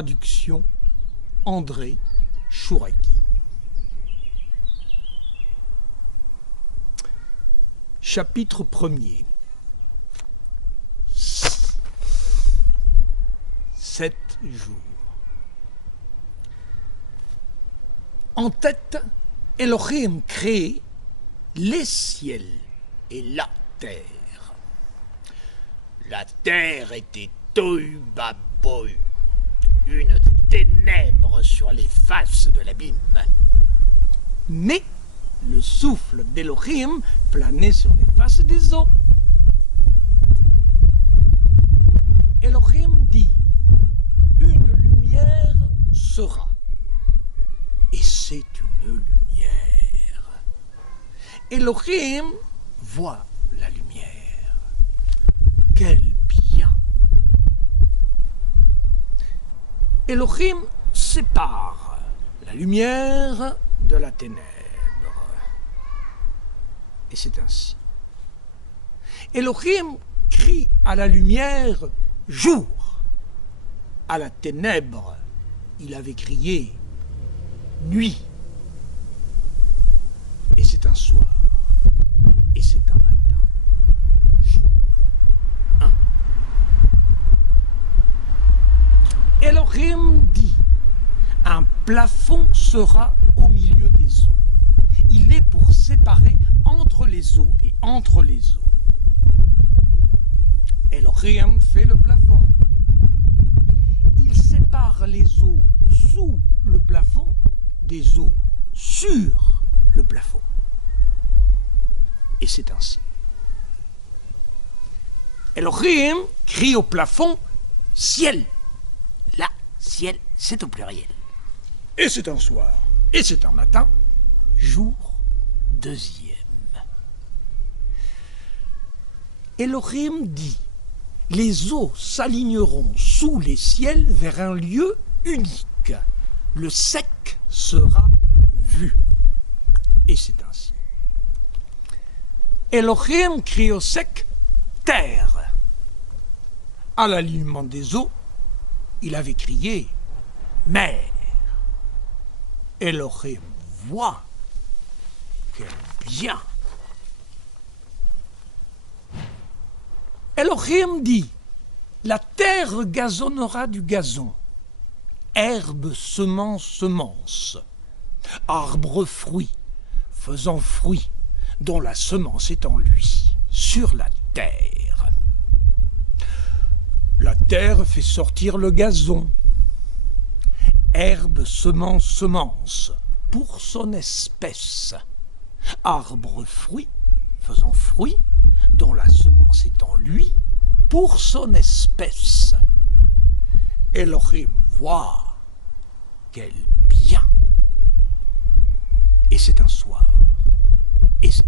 Traduction André Chouraki. Chapitre 1er. 7 jours. En tête, Elohim crée les ciels et la terre. La terre était tohu babohu, une ténèbre sur les faces de l'abîme. Mais le souffle d'Elohim planait sur les faces des eaux. Elohim dit, une lumière sera. Et c'est une lumière. Elohim voit la lumière. Quel bien! Elohim sépare la lumière de la ténèbre. Et c'est ainsi. Elohim crie à la lumière « jour ». À la ténèbre, il avait crié « nuit ». Et c'est un soir. Et c'est un matin. Jour 1. Elohim dit « un plafond sera au milieu des eaux ». Il est pour séparer entre les eaux et entre les eaux. Elohim fait le plafond. Il sépare les eaux sous le plafond des eaux sur le plafond. Et c'est ainsi. Elohim crie au plafond « ciel ». Là, ciel, c'est au pluriel. Et c'est un soir, et c'est un matin, jour 2e. Elohim dit, les eaux s'aligneront sous les ciels vers un lieu unique. Le sec sera vu. Et c'est ainsi. Elohim crie au sec, terre. À l'alignement des eaux, il avait crié, mer. Elohim voit. Quel bien! Elohim dit, la terre gazonnera du gazon, herbe semant semence, arbre fruit, faisant fruit, dont la semence est en lui, sur la terre. La terre fait sortir le gazon, herbe semant semence, pour son espèce, arbre fruit, faisant fruit, dont la semence est en lui, pour son espèce. Elohim voit, quel bien! Et c'est un soir, et c'est